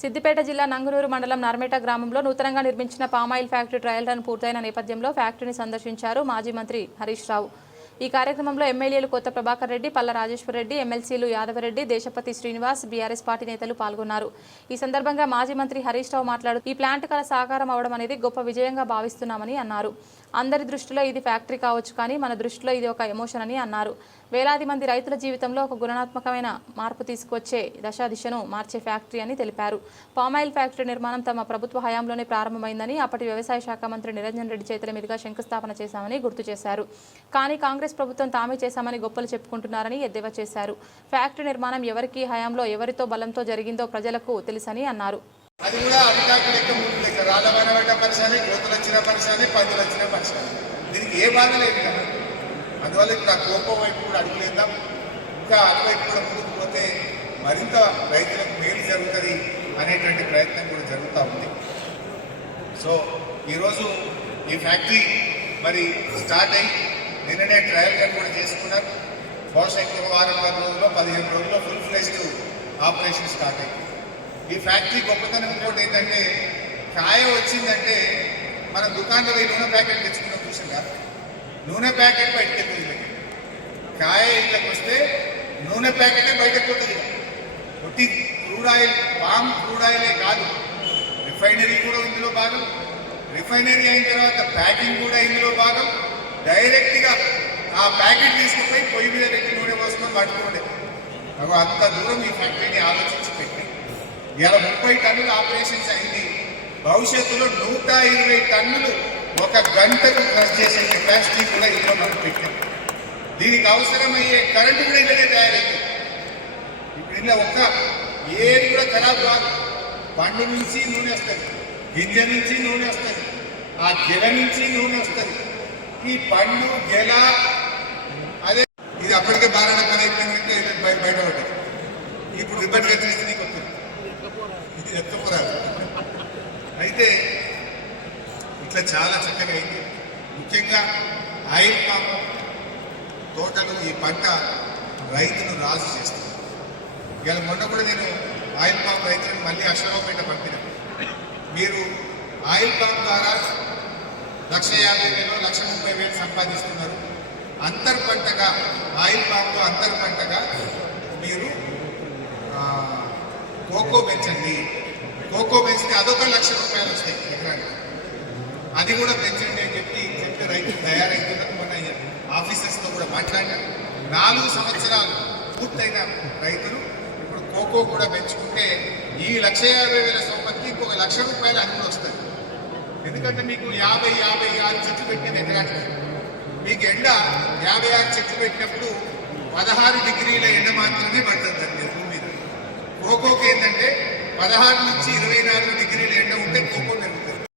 సిద్దిపేట జిల్లా నంగునూరు మండలం నర్మేట గ్రామంలో నూతనంగా నిర్మించిన పామాయిల్ ఫ్యాక్టరీ ట్రయల్ రన్ పూర్తయిన నేపథ్యంలో ఫ్యాక్టరీని సందర్శించారు మాజీ మంత్రి హరీష్ రావు. ఈ కార్యక్రమంలో ఎమ్మెల్యేలు కొత్త ప్రభాకర్ రెడ్డి పల్ల రాజేశ్వర్ రెడ్డి ఎమ్మెల్సీలు యాదవరెడ్డి దేశపతి శ్రీనివాస్ బీఆర్ఎస్ పార్టీ నేతలు పాల్గొన్నారు. ఈ సందర్భంగా మాజీ మంత్రి హరీష్ రావు మాట్లాడుతూ ఈ ప్లాంట్ కల సాకారం అవడం అనేది గొప్ప విజయంగా భావిస్తున్నామని అన్నారు. అందరి దృష్టిలో ఇది ఫ్యాక్టరీ కావచ్చు కానీ మన దృష్టిలో ఇది ఒక ఎమోషన్ అని అన్నారు. వేలాది మంది రైతుల జీవితంలో ఒక గుణాత్మకమైన మార్పు తీసుకొచ్చే దశ దిశను మార్చే ఫ్యాక్టరీ అని తెలిపారు. పామాయిల్ ఫ్యాక్టరీ నిర్మాణం తమ ప్రభుత్వ హయాంలోనే ప్రారంభమైందని అప్పటి వ్యవసాయ శాఖ మంత్రి నిరంజన్ రెడ్డి చేతుల మీదుగా శంకుస్థాపన చేశామని గుర్తు చేశారు. కానీ కాంగ్రెస్ ప్రభుత్వం తామే చేశామని గొప్పలు చెప్పుకుంటున్నారని ఎద్దేవా చేశారు. ఫ్యాక్టరీ నిర్మాణం ఎవరికి హయాంలో ఎవరితో బలంతో జరిగిందో ప్రజలకు తెలుసని అన్నారు. అది కూడా అధికారుల లెక్క ముందు లెక్క. రాళ్ళ పైన పడ్డ కోతలు వచ్చిన పందులు వచ్చిన దీనికి ఏ బాధ లేదు కదా. అందువల్ల ఇప్పుడు ఆ కోపం వైపు కూడా అడుగులేద్దాం. ఇంకా అటువైపు కూడా ముందుకు పోతే మరింత రైతులకు మేలు జరుగుతుంది అనేటువంటి ప్రయత్నం కూడా జరుగుతూ ఉంది. సో ఈరోజు ఈ ఫ్యాక్టరీ మరి స్టార్ట్ అయ్యి నిన్ననే ట్రయల్ రన్ కూడా చేసుకున్నారు. బహుశా ఇంకొక వారం పది రోజుల్లో పదిహేను రోజుల్లో ఫుల్ ఫ్లెజ్డ్ ఆపరేషన్ స్టార్ట్ అయింది. ఈ ఫ్యాక్టరీ గొప్పతనం ఇంకోటి ఏంటంటే కాయ వచ్చిందంటే మన దుకాణంలో పోయి నూనె ప్యాకెట్ తెచ్చుకున్నాం చూసిందా? నూనె ప్యాకెట్ బయటకు వెళ్తుంది కాయ ఇళ్ళకి వస్తే నూనె ప్యాకెటే బయటకు పోతుంది ఒట్టి క్రూడ్ ఆయిల్ పామ్ క్రూడ్ ఆయిలే కాదు. రిఫైనరీ కూడా ఇందులో భాగం. రిఫైనరీ అయిన తర్వాత ప్యాకింగ్ కూడా ఇందులో భాగం. డైరెక్ట్గా ఆ ప్యాకెట్ తీసుకుపోయి పొయ్యి మీద పెట్టి నూనె పోసుకొని పట్టుకోండి. అగో అంత దూరం ఈ ఫ్యాక్టరీని ఆలోచించి పెట్టి. ఇలా ముప్పై టన్నుల ఆపరేషన్స్ అయింది. భవిష్యత్తులో నూట ఇరవై టన్నులు ఒక గంటకు ఖర్చు చేసే కెపాసిటీ కూడా ఇందులో మనం పెట్టాం. దీనికి అవసరమయ్యే కరెంటు కూడా ఇళ్ళనే తయారైంది. ఇప్పుడు ఇలా ఒక్క ఏది కూడా ఖరాబ్ కాదు. పండు నుంచి నూనె వస్తుంది. గింజ నుంచి నూనె వస్తుంది. ఆ గిర నుంచి నూనె వస్తుంది. ఈ పండు గెల అదే ఇది అప్పటికే బాగా పని అయిపోయిందంటే బయట బయట బయటపడ్డది ఇప్పుడు రిబ్బన్ కత్తిరిస్తే నీకు వస్తుంది. ఇది ఎత్తపురాదు అయితే ఇట్లా చాలా చక్కగా అయింది. ముఖ్యంగా ఆయిల్ పాప తోటలు ఈ పంట రైతును రాజు చేస్తుంది ఇవాళ మొన్న కూడా నేను ఆయిల్ పామ్ రైతులను మళ్ళీ అశ్వరావుపేట పంపిన. మీరు ఆయిల్ పామ్ ద్వారా లక్ష యాభై వేలు లక్ష ముప్పై వేలు సంపాదిస్తున్నారు. అంతర్ పంటగా ఆయిల్ పామ్లో అంతర్ పంటగా మీరు కోకో పెంచండి. కోకో పెంచితే అదొక లక్ష రూపాయలు వస్తాయి ఎకరానికి. అది కూడా పెంచండి అని చెప్పి చెప్తే రైతులు తయారైతున్నారు మొన్న ఆఫీసర్స్తో కూడా మాట్లాడినారు నాలుగు సంవత్సరాలు పూర్తయిన రైతులు ఇప్పుడు కోకో కూడా పెంచుకుంటే ఈ లక్ష యాభై వేల సంపత్తి ఇంకొక లక్ష రూపాయలు అన్ని వస్తాయి. ఎందుకంటే మీకు యాభై యాభై ఆరు చెట్లు పెట్టిన ఎకరానికి మీకు ఎండ యాభై ఆరు చెట్లు పెట్టినప్పుడు పదహారు డిగ్రీల ఎండ మాత్రమే పడుతుంది అండి భూమి మీద. కోకోకి ఏంటంటే పదహారు నుంచి ఇరవై నాలుగు డిగ్రీల ఎండ ఉంటే కోకో పెరుగుతుంది